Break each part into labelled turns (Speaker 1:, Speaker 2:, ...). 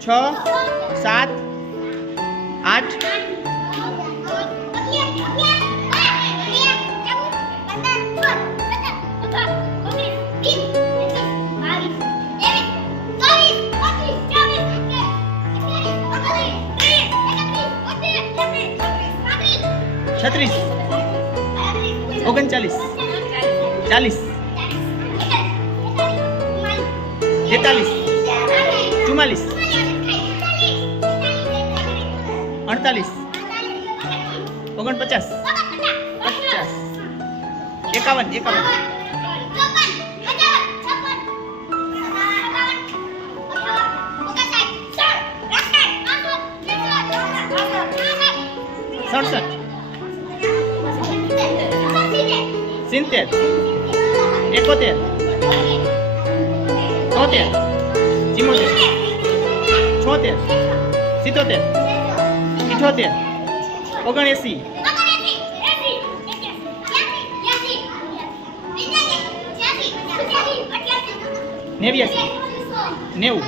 Speaker 1: સાત આઠ. છત્રીસ. ઓગણચાલીસ. ચાલીસ. તેતાલીસ. ચુમ્માલીસ. અડતાલીસ ઓગણપચાસ પચાસ એકાવન એકાવન સડસઠ સિત્તેર એકોતેર તોતેર ચિમોતેર છોતેર સિત્તોતેર ઇઠોતેર ઓગણએંસી. નેવ્યાસી. નેવું.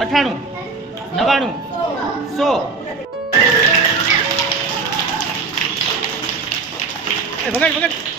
Speaker 1: અઠાણું. નવાણું સો. એ વગાડ વગાડ